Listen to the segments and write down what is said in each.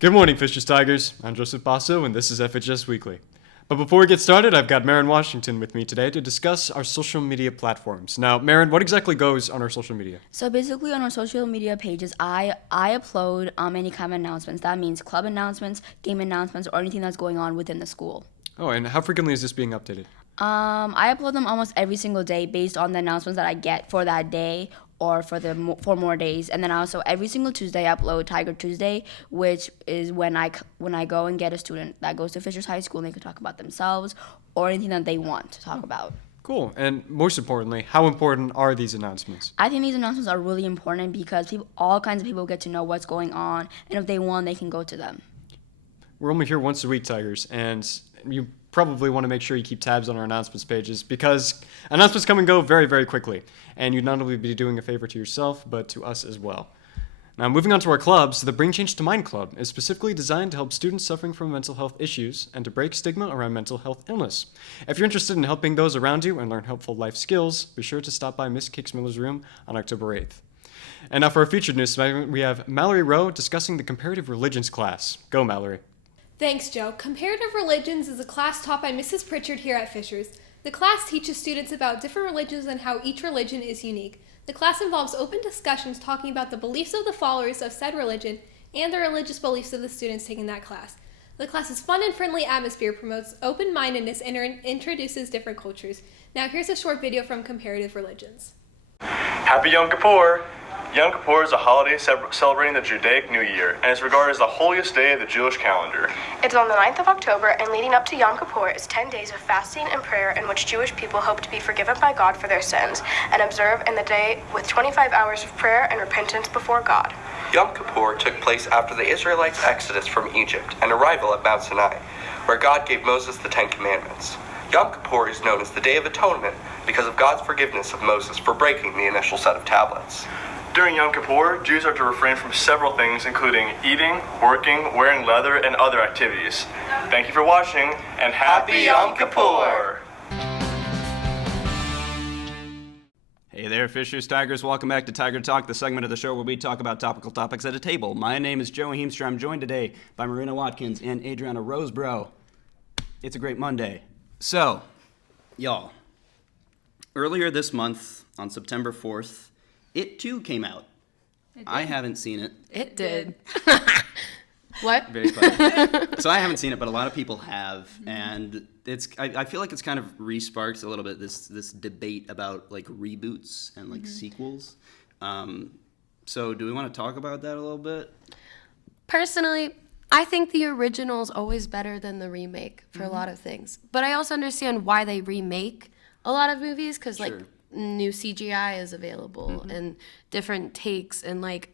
Good morning, Fishers Tigers. I'm Joseph Basso, and this is FHS Weekly. But before we get started, I've got Marin Washington with me today to discuss our social media platforms. Now, Marin, what exactly goes on our social media? So basically on our social media pages, I upload any kind of announcements. That means club announcements, game announcements, or anything that's going on within the school. Oh, and how frequently is this being updated? I upload them almost every single day based on the announcements that I get for that day or for more days. And then also every single Tuesday I upload Tiger Tuesday, which is when I go and get a student that goes to Fishers High School and they can talk about themselves or anything that they want to talk about. Cool. And most importantly, how important are these announcements? I think these announcements are really important because all kinds of people get to know what's going on, and if they want, they can go to them. We're only here once a week, Tigers, and you probably want to make sure you keep tabs on our announcements pages because announcements come and go very, very quickly, and you'd not only be doing a favor to yourself, but to us as well. Now, moving on to our clubs, the Bring Change to Mind Club is specifically designed to help students suffering from mental health issues and to break stigma around mental health illness. If you're interested in helping those around you and learn helpful life skills, be sure to stop by Miss Kixmiller's room on October 8th. And now for our featured news segment, we have Mallory Rowe discussing the comparative religions class. Go, Mallory. Thanks, Joe. Comparative Religions is a class taught by Mrs. Pritchard here at Fishers. The class teaches students about different religions and how each religion is unique. The class involves open discussions talking about the beliefs of the followers of said religion and the religious beliefs of the students taking that class. The class's fun and friendly atmosphere promotes open-mindedness and introduces different cultures. Now here's a short video from Comparative Religions. Happy Yom Kippur! Yom Kippur is a holiday celebrating the Judaic New Year and is regarded as the holiest day of the Jewish calendar. It's on the 9th of October, and leading up to Yom Kippur is 10 days of fasting and prayer in which Jewish people hope to be forgiven by God for their sins and observe in the day with 25 hours of prayer and repentance before God. Yom Kippur took place after the Israelites' exodus from Egypt and arrival at Mount Sinai, where God gave Moses the Ten Commandments. Yom Kippur is known as the Day of Atonement because of God's forgiveness of Moses for breaking the initial set of tablets. During Yom Kippur, Jews are to refrain from several things, including eating, working, wearing leather, and other activities. Thank you for watching, and Happy Yom Kippur! Hey there, Fishers Tigers. Welcome back to Tiger Talk, the segment of the show where we talk about topical topics at a table. My name is Joey Heemstra. I'm joined today by Marina Watkins and Adriana Rosebro. It's a great Monday. So, y'all, earlier this month, on September 4th, It Too came out. I haven't seen it. It did. What? Very clever. So I haven't seen it, but a lot of people have, and I feel like it's kind of re-sparked a little bit this debate about like reboots and like sequels. So do we want to talk about that a little bit? Personally, I think the original is always better than the remake for a lot of things. But I also understand why they remake a lot of movies, because like new CGI is available and different takes, and like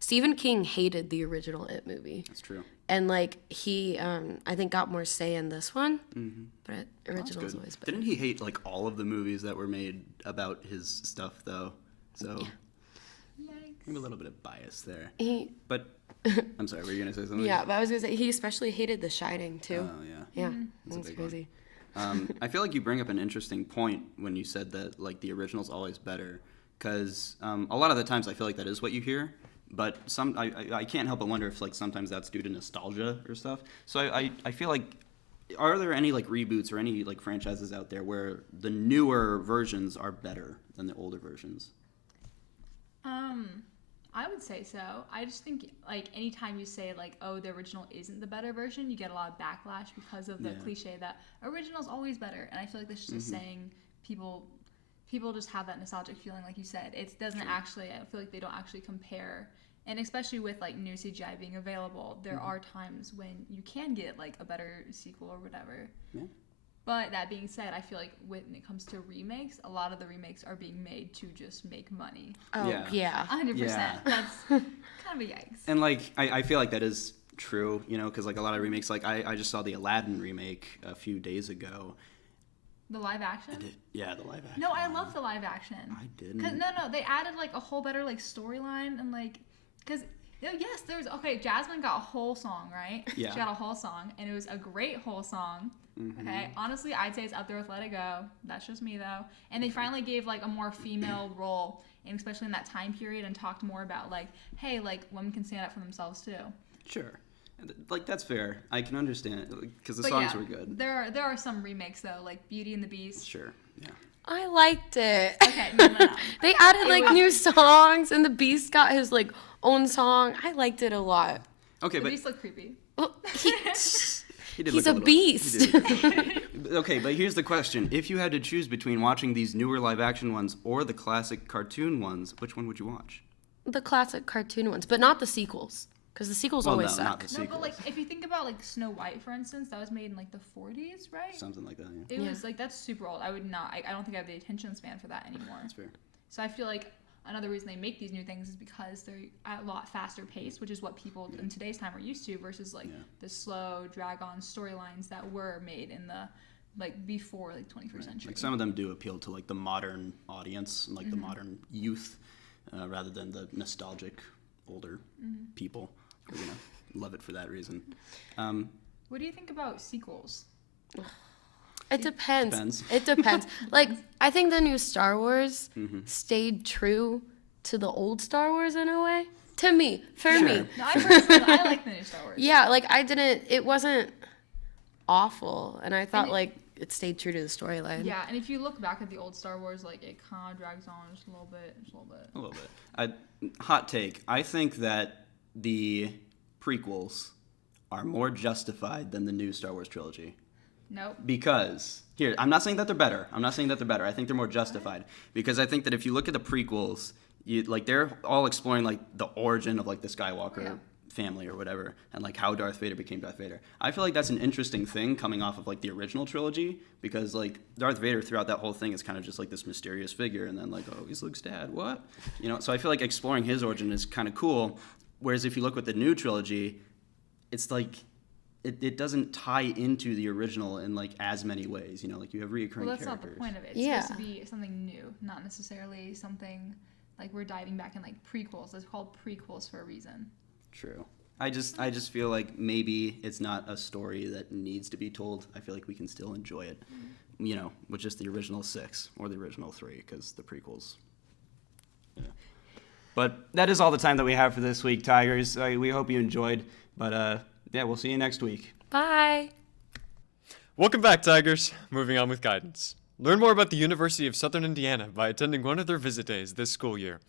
Stephen King hated the original It movie. That's true. And like he I think got more say in this one. But original is always better. Didn't he hate like all of the movies that were made about his stuff though? So maybe a little bit of bias there. But I'm sorry, were you gonna say something? Yeah, but I was gonna say he especially hated The Shining too. Oh yeah. Yeah, that's crazy. I feel like you bring up an interesting point when you said that like the original's always better, because a lot of the times I feel like that is what you hear, but I can't help but wonder if like sometimes that's due to nostalgia or stuff. So I feel like, are there any like reboots or any like franchises out there where the newer versions are better than the older versions? I would say so. I just think like anytime you say like, oh, the original isn't the better version, you get a lot of backlash because of the cliche that original's always better. And I feel like that's just saying people just have that nostalgic feeling, like you said. It doesn't actually, I feel like they don't actually compare. And especially with like new CGI being available, there are times when you can get like a better sequel or whatever. Yeah. But that being said, I feel like when it comes to remakes, a lot of the remakes are being made to just make money. Oh, yeah. 100%. Yeah. That's kind of a yikes. And like, I feel like that is true, you know, because like a lot of remakes, like I just saw the Aladdin remake a few days ago. The live action? Yeah, the live action. No, I love the live action. I didn't. Cause, no, they added like a whole better like storyline and like, because Jasmine got a whole song, right? Yeah. She got a whole song, and it was a great whole song. Okay, honestly, I'd say it's up there with Let It Go. That's just me though. And they finally gave like a more female role, and especially in that time period, and talked more about like, hey, like women can stand up for themselves too. Sure. Like, that's fair. I can understand it because the But songs yeah, were good. There are some remakes though, like Beauty and the Beast. Sure. Yeah. I liked it. Okay, no. They added like new songs, and the Beast got his like own song. I liked it a lot. Okay, The but Beast looked creepy. Well, he did he's look a little- beast. he did. Okay, but here's the question: if you had to choose between watching these newer live-action ones or the classic cartoon ones, which one would you watch? The classic cartoon ones, but not the sequels, because the sequels Well, always no, not suck. the No, sequels. but like if you think about like Snow White, for instance, that was made in like the 40s, right? Something like that. Yeah. It Yeah. was like that's super old. I would not. I don't think I have the attention span for that anymore. That's fair. So I feel like another reason they make these new things is because they're at a lot faster pace, which is what people in today's time are used to, versus like the slow, drag-on storylines that were made in the like before like 21st century. Like some of them do appeal to like the modern audience and like the modern youth, rather than the nostalgic older people who are gonna love it for that reason. What do you think about sequels? It depends. Depends. It depends. Like, I think the new Star Wars Mm-hmm. stayed true to the old Star Wars in a way. To me, for me. No, I personally I like the new Star Wars. Yeah, like it wasn't awful, and I thought like it stayed true to the storyline. Yeah, and if you look back at the old Star Wars, like it kind of drags on just a little bit, A little bit. Hot take. I think that the prequels are more justified than the new Star Wars trilogy. Nope. Because here, I'm not saying that they're better. I think they're more justified because I think that if you look at the prequels, they're all exploring like the origin of like the Skywalker family or whatever, and like how Darth Vader became Darth Vader. I feel like that's an interesting thing coming off of like the original trilogy because like Darth Vader throughout that whole thing is kind of just like this mysterious figure, and then like, oh, he's Luke's dad, what? So I feel like exploring his origin is kind of cool. Whereas if you look with the new trilogy, it's like it doesn't tie into the original in like as many ways. Like you have reoccurring Well, that's characters. not the point of it. It's supposed to be something new, not necessarily something like we're diving back in like prequels. It's called prequels for a reason. True. I just feel like maybe it's not a story that needs to be told. I feel like we can still enjoy it, with just the original 6 or the original 3, because the prequels. Yeah. But that is all the time that we have for this week, Tigers. We hope you enjoyed. But yeah, we'll see you next week. Bye. Welcome back, Tigers. Moving on with guidance. Learn more about the University of Southern Indiana by attending one of their visit days this school year.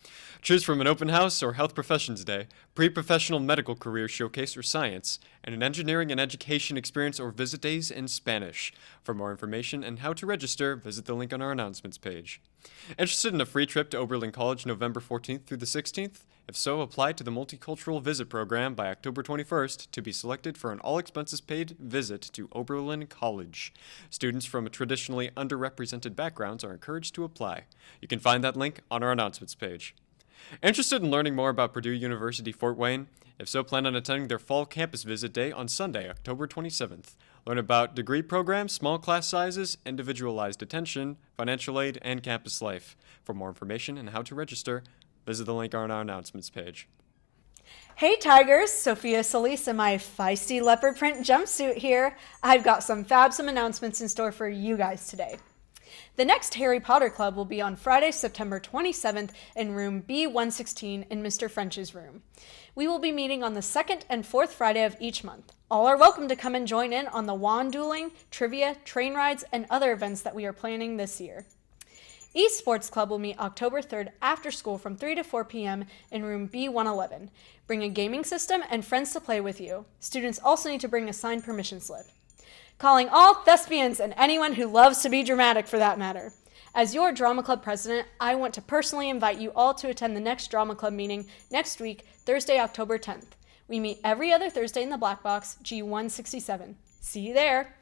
Choose from an open house or health professions day, pre-professional medical career showcase or science, and an engineering and education experience or visit days in Spanish. For more information and how to register, visit the link on our announcements page. Interested in a free trip to Oberlin College November 14th through the 16th? If so, apply to the Multicultural Visit Program by October 21st to be selected for an all-expenses-paid visit to Oberlin College. Students from traditionally underrepresented backgrounds are encouraged to apply. You can find that link on our announcements page. Interested in learning more about Purdue University Fort Wayne? If so, plan on attending their fall campus visit day on Sunday, October 27th. Learn about degree programs, small class sizes, individualized attention, financial aid, and campus life. For more information and how to register, visit the link on our announcements page. Hey Tigers, Sophia Solis in my feisty leopard print jumpsuit here. I've got some announcements in store for you guys today. The next Harry Potter Club will be on Friday, September 27th in room B116 in Mr. French's room. We will be meeting on the second and fourth Friday of each month. All are welcome to come and join in on the wand dueling, trivia, train rides, and other events that we are planning this year. Esports Club will meet October 3rd after school from 3 to 4 p.m. in room B111. Bring a gaming system and friends to play with you. Students also need to bring a signed permission slip. Calling all thespians and anyone who loves to be dramatic for that matter. As your drama club president, I want to personally invite you all to attend the next drama club meeting next week, Thursday, October 10th. We meet every other Thursday in the Black Box, G167. See you there.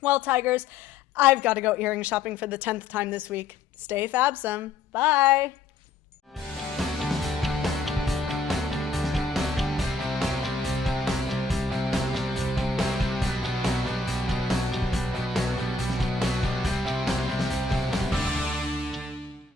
Well, Tigers, I've got to go earring shopping for the 10th time this week. Stay fabsome. Bye.